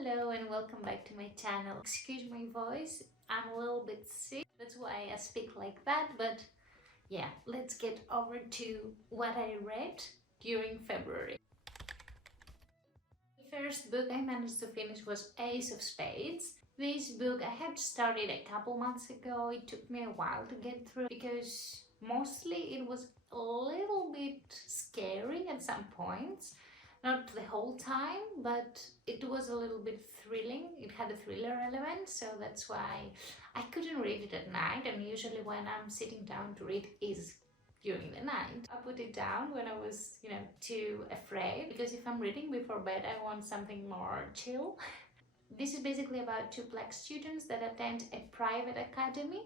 Hello and welcome back to my channel. Excuse my voice, I'm a little bit sick, that's why I speak like that, but yeah, let's get over to what I read during February. The first book I managed to finish was Ace of Spades. This book I had started a couple months ago. It took me a while to get through because mostly it was a little bit scary at some points. Not the whole time, but it was a little bit thrilling. It had a thriller element, so that's why I couldn't read it at night. And usually when I'm sitting down to read is during the night. I put it down when I was, too afraid, because if I'm reading before bed, I want something more chill. This is basically about two black students that attend a private academy,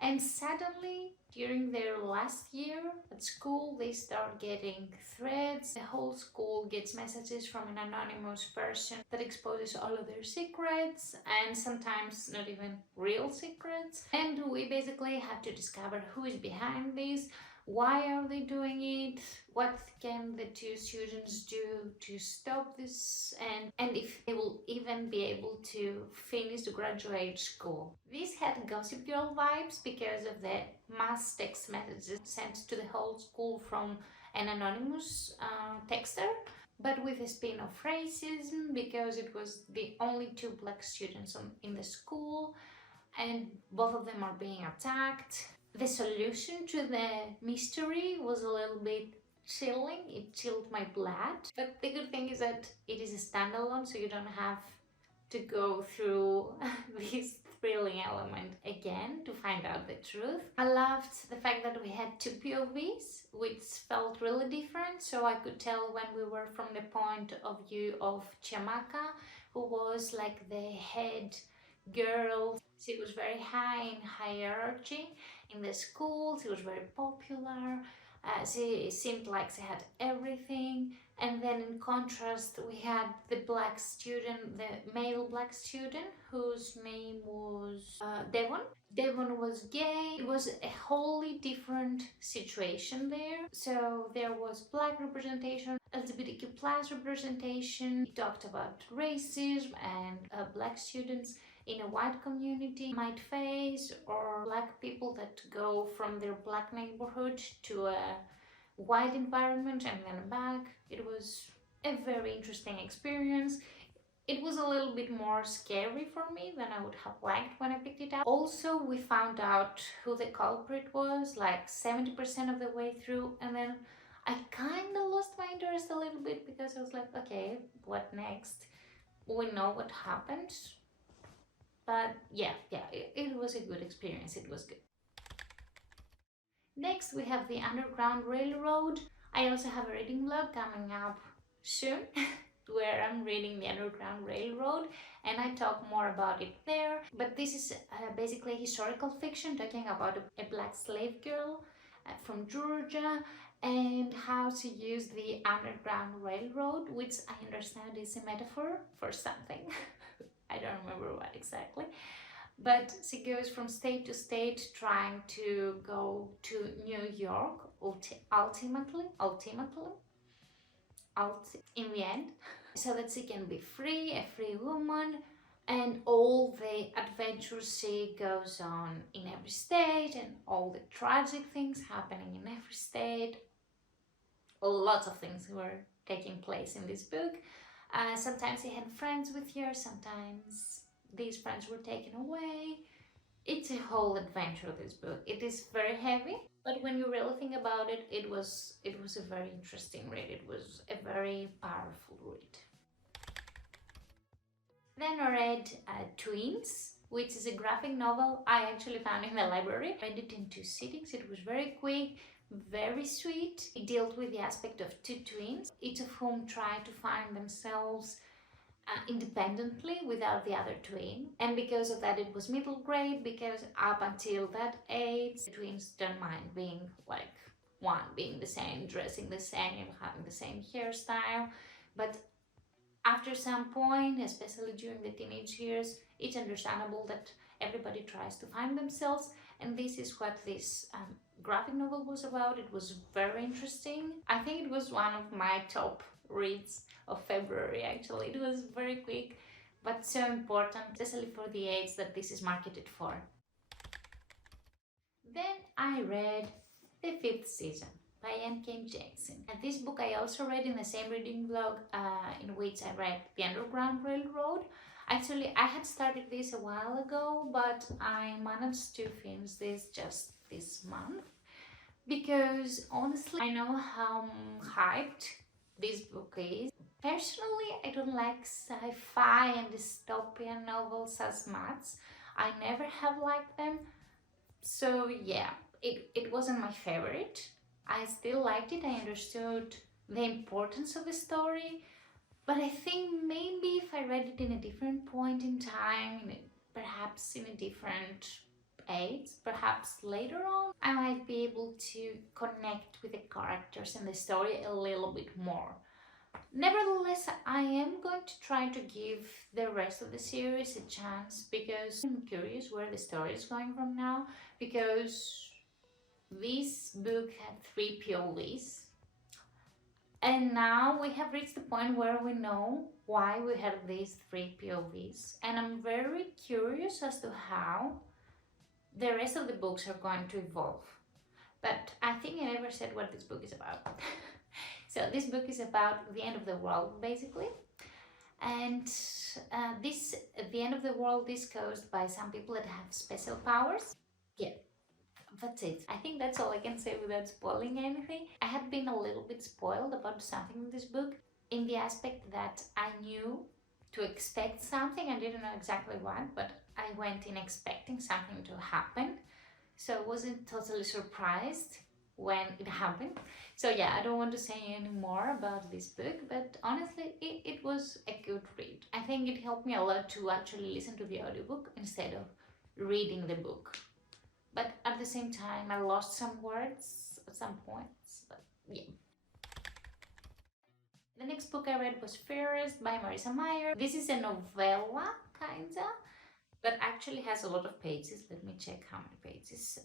and suddenly during their last year at school they start getting threats. The whole school gets messages from an anonymous person that exposes all of their secrets, and sometimes not even real secrets, and we basically have to discover who is behind this, why are they doing it, what can the two students do to stop this, and if they will even be able to finish to graduate school. This had Gossip Girl vibes because of the mass text messages sent to the whole school from an anonymous texter, but with a spin of racism because it was the only two black students in the school and both of them are being attacked. The solution to the mystery was a little bit chilling. It chilled my blood. But the good thing is that it is a standalone, so you don't have to go through this thrilling element again to find out the truth. I loved the fact that we had two POVs, which felt really different, so I could tell when we were from the point of view of Chiamaka, who was like the head girl. She was very high in hierarchy in the school. She was very popular. She seemed like she had everything. And then in contrast, we had the black student, the male black student, whose name was Devon. Devon was gay. It was a wholly different situation there. So there was black representation, LGBTQ plus representation. We talked about racism and black students in a white community might face, or black people that go from their black neighborhood to a white environment and then back. It was a very interesting experience. It was a little bit more scary for me than I would have liked when I picked it up. Also, we found out who the culprit was like 70% of the way through, and then I kind of lost my interest a little bit because I was like, okay, what next? We know what happened. But yeah, it was a good experience. It was good. Next, we have the Underground Railroad. I also have a reading vlog coming up soon where I'm reading the Underground Railroad, and I talk more about it there. But this is basically historical fiction talking about a black slave girl from Georgia and how to use the Underground Railroad, which I understand is a metaphor for something. I don't remember what exactly, but she goes from state to state trying to go to New York ultimately in the end, so that she can be free, a free woman, and all the adventures she goes on in every state and all the tragic things happening in every state. Lots of things were taking place in this book. Sometimes he had friends with her, sometimes these friends were taken away. It's a whole adventure, this book. It is very heavy, but when you really think about it, it was a very interesting read. It was a very powerful read. Then I read Twins, which is a graphic novel I actually found in the library. I read it in 2 sittings. It was very quick, very sweet. It dealt with the aspect of two twins, each of whom try to find themselves independently without the other twin. And because of that, it was middle grade, because up until that age, the twins don't mind being like one, being the same, dressing the same, having the same hairstyle. But after some point, especially during the teenage years, it's understandable that everybody tries to find themselves, and this is what this graphic novel was about. It was very interesting. I think it was one of my top reads of February actually. It was very quick, but so important, especially for the age that this is marketed for. Then I read The Fifth Season by N.K. Jackson. And this book I also read in the same reading vlog in which I read The Underground Railroad. Actually, I had started this a while ago, but I managed to finish this just this month because honestly, I know how hyped this book is. Personally, I don't like sci-fi and dystopian novels as much. I never have liked them. So yeah, it wasn't my favorite. I still liked it. I understood the importance of the story, but I think maybe if I read it in a different point in time, perhaps in a different age, perhaps later on, I might be able to connect with the characters and the story a little bit more. Nevertheless, I am going to try to give the rest of the series a chance because I'm curious where the story is going from now, because this book had 3 POVs and now we have reached the point where we know why we have these 3 POVs, and I'm very curious as to how the rest of the books are going to evolve. But I think I never said what this book is about. So this book is about the end of the world, basically. And the end of the world is caused by some people that have special powers. Yeah, that's it. I think that's all I can say without spoiling anything. I had been a little bit spoiled about something in this book, in the aspect that I knew to expect something. I didn't know exactly what, but I went in expecting something to happen. So I wasn't totally surprised when it happened. So yeah, I don't want to say any more about this book, but honestly, it was a good read. I think it helped me a lot to actually listen to the audiobook instead of reading the book. But at the same time, I lost some words at some points, but yeah. The next book I read was Fairest by Marissa Meyer. This is a novella, kinda, but actually has a lot of pages. Let me check how many pages.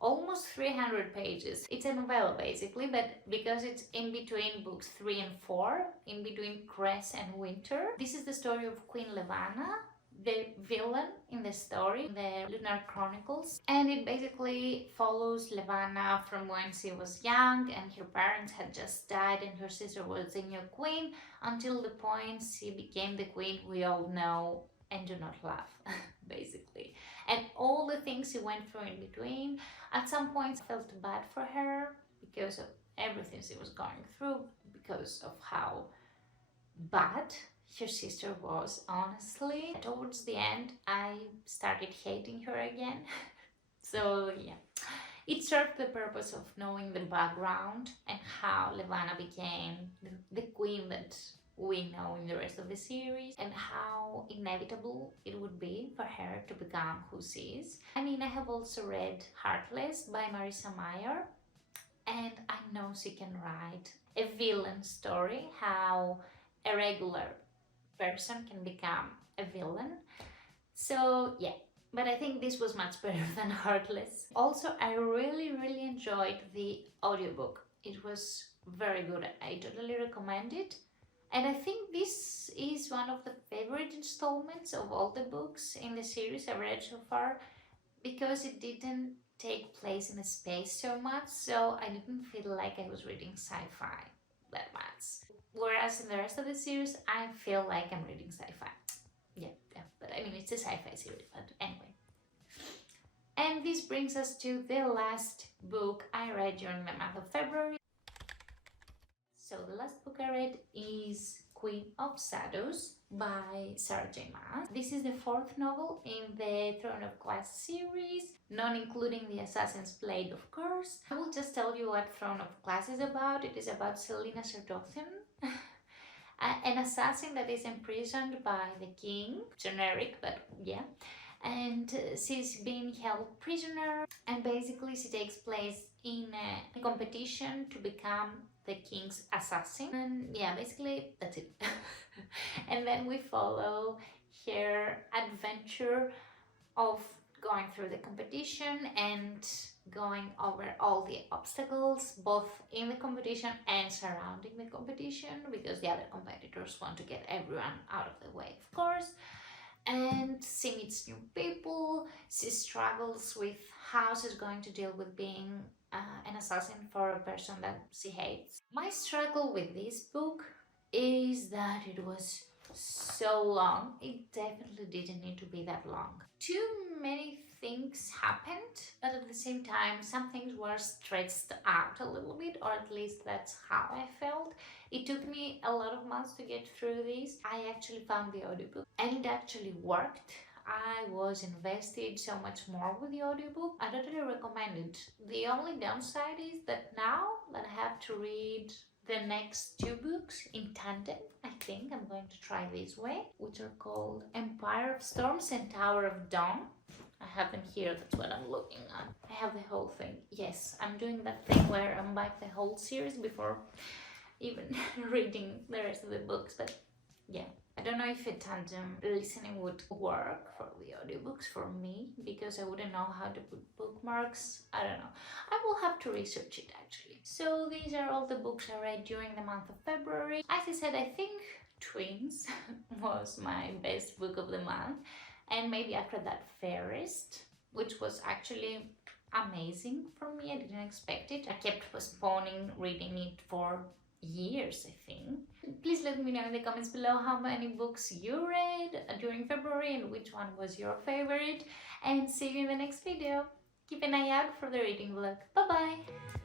Almost 300 pages. It's a novella basically, but because it's in between books 3 and 4, in between Cress and Winter. This is the story of Queen Levana, the villain in the story, the Lunar Chronicles, and it basically follows Levana from when she was young and her parents had just died and her sister was the new queen, until the point she became the queen we all know and do not love, basically. And all the things she went through in between. At some points I felt bad for her because of everything she was going through, because of how bad her sister was, honestly. Towards the end, I started hating her again. So yeah, it served the purpose of knowing the background and how Levana became the queen that we know in the rest of the series, and how inevitable it would be for her to become who she is. I mean, I have also read Heartless by Marissa Meyer, and I know she can write a villain story, how a regular person can become a villain. So yeah, but I think this was much better than Heartless. Also, I really enjoyed the audiobook. It was very good. I totally recommend it. And I think this is one of the favorite installments of all the books in the series I've read so far, because it didn't take place in a space so much, so I didn't feel like I was reading sci-fi that much. Whereas in the rest of the series, I feel like I'm reading sci-fi. Yeah, but I mean, it's a sci-fi series, but anyway. And this brings us to the last book I read during the month of February. So the last book I read is Queen of Shadows by Sarah J. Maas. This is the 4th novel in the Throne of Glass series, not including the Assassin's Blade, of course. I will just tell you what Throne of Glass is about. It is about Selena Serdothian, an assassin that is imprisoned by the king. Generic, but yeah. And she's been held prisoner, and basically she takes place in a competition to become the king's assassin. And yeah, basically that's it. And then we follow her adventure of going through the competition and going over all the obstacles, both in the competition and surrounding the competition, because the other competitors want to get everyone out of the way, of course. And she meets new people, she struggles with how she's going to deal with being an assassin for a person that she hates. My struggle with this book is that it was so long. It definitely didn't need to be that long. Too many things happened, but at the same time, some things were stretched out a little bit, or at least that's how I felt. It took me a lot of months to get through this. I actually found the audiobook and it actually worked. I was invested so much more with the audiobook. I totally recommend it. The only downside is that now that I have to read the next two books in tandem, I think I'm going to try this way, which are called Empire of Storms and Tower of Dawn. I have them here, that's what I'm looking at. I have the whole thing. Yes, I'm doing that thing where I'm back the whole series before even reading the rest of the books, but yeah. I don't know if a tandem listening would work for the audiobooks for me, because I wouldn't know how to put bookmarks. I don't know. I will have to research it actually. So these are all the books I read during the month of February. As I said, I think Twins was my best book of the month, and maybe after that Fairest, which was actually amazing for me. I didn't expect it. I kept postponing reading it for years, I think. Please let me know in the comments below how many books you read during February and which one was your favorite. And see you in the next video. Keep an eye out for the reading vlog. Bye bye!